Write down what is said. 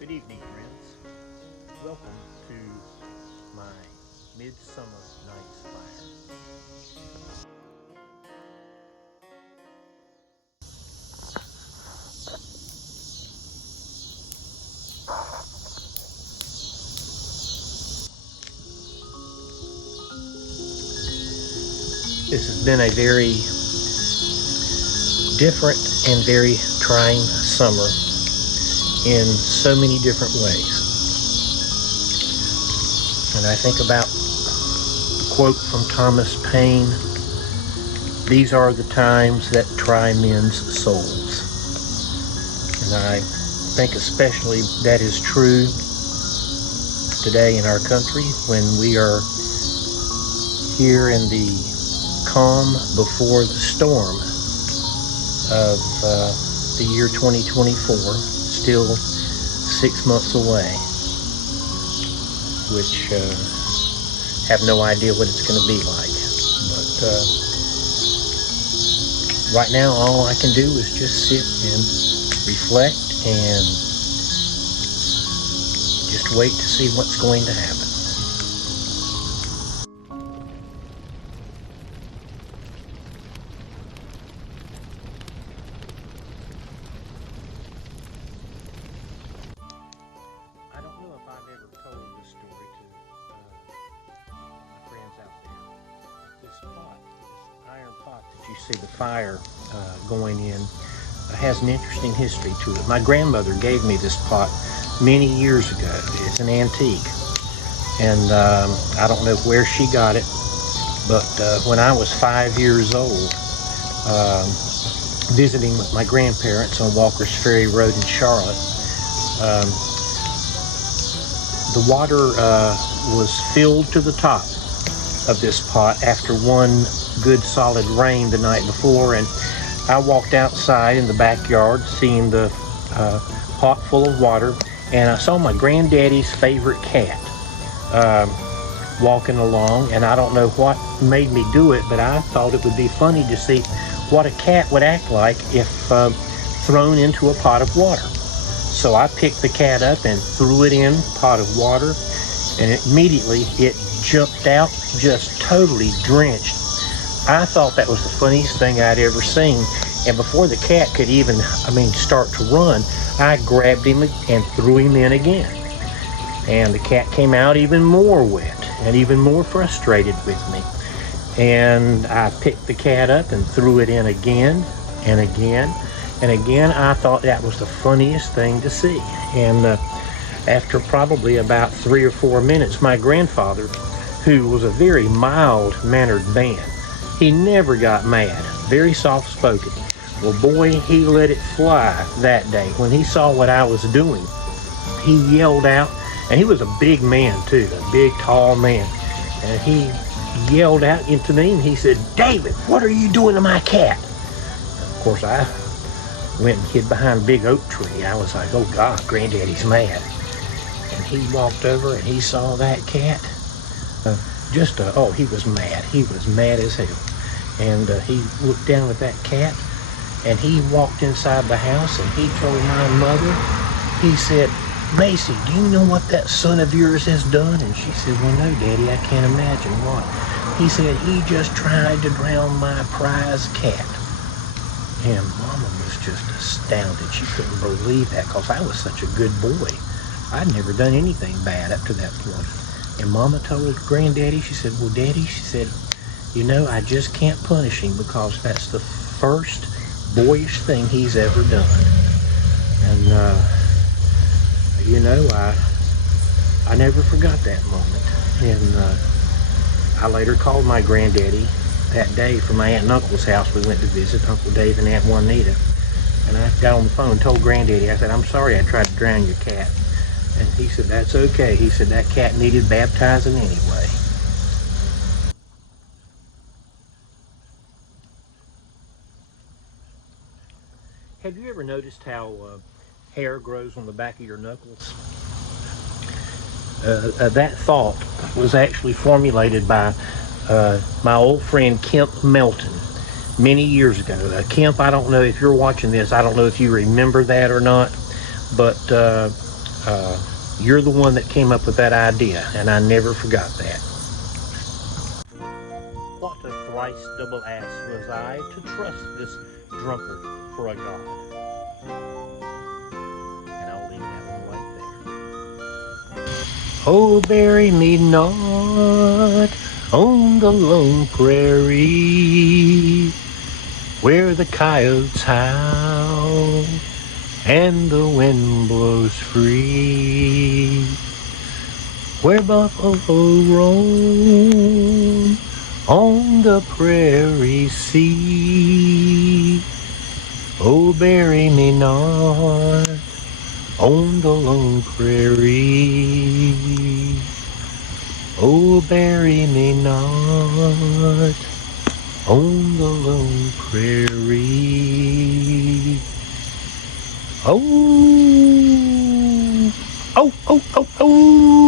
Good evening, friends. Welcome to my Midsummer Night's Fire. This has been a very different and very trying summer in so many different ways. And I think about the quote from Thomas Paine, "These are the times that try men's souls." And I think especially that is true today in our country when we are here in the calm before the storm of the year 2024, still 6 months away, which have no idea what it's going to be like. But right now, all I can do is just sit and reflect and just wait to see what's going to happen. I don't know if I've ever told this story to my friends out there. This pot, this iron pot that you see the fire going in, has an interesting history to it. My grandmother gave me this pot many years ago. It's an antique, and I don't know where she got it, but when I was 5 years old, visiting with my grandparents on Walker's Ferry Road in Charlotte, the water was filled to the top of this pot after one good solid rain the night before, and I walked outside in the backyard seeing the pot full of water, and I saw my granddaddy's favorite cat walking along, and I don't know what made me do it, but I thought it would be funny to see what a cat would act like if thrown into a pot of water. So I picked the cat up and threw it in a pot of water, and immediately it jumped out just totally drenched. I thought that was the funniest thing I'd ever seen, and before the cat could even, start to run, I grabbed him and threw him in again. And the cat came out even more wet and even more frustrated with me. And I picked the cat up and threw it in again and again. And again, I thought that was the funniest thing to see. And after probably about 3 or 4 minutes, my grandfather, who was a very mild-mannered man, he never got mad, very soft-spoken. Well, boy, he let it fly that day. When he saw what I was doing, he yelled out, and he was a big man, too, a big, tall man. And he yelled out into me, and he said, "David, what are you doing to my cat?" Of course, I went and hid behind a big oak tree. I was like, oh God, Granddaddy's mad. And he walked over and he saw that cat. He was mad. He was mad as hell. And he looked down at that cat, and he walked inside the house, and he told my mother, he said, "Macy, do you know what that son of yours has done?" And she said, "Well, no, Daddy, I can't imagine what." He said, "He just tried to drown my prize cat." And Mama was just astounded. She couldn't believe that, because I was such a good boy. I'd never done anything bad up to that point. And Mama told Granddaddy, she said, "Well, Daddy," she said, "you know, I just can't punish him because that's the first boyish thing he's ever done." And, I never forgot that moment. And I later called my granddaddy that day from my aunt and uncle's house. We went to visit Uncle Dave and Aunt Juanita. And I got on the phone and told Granddaddy, I said, "I'm sorry I tried to drown your cat." And he said, "That's okay." He said, "That cat needed baptizing anyway." Have you ever noticed how hair grows on the back of your knuckles? That thought was actually formulated by my old friend Kemp Melton many years ago. Kemp, I don't know if you're watching this, I don't know if you remember that or not, but You're the one that came up with that idea, and I never forgot that. What a thrice double ass was I to trust this drunkard for a god. And I'll leave that one right there. Oh, bury me not on the lone prairie, where the coyotes howl and the wind blows free, where buffalo roam on the prairie sea. Oh, bury me not on the lone prairie. Oh, bury me not on the lone prairie. Oh, oh, oh, oh, oh.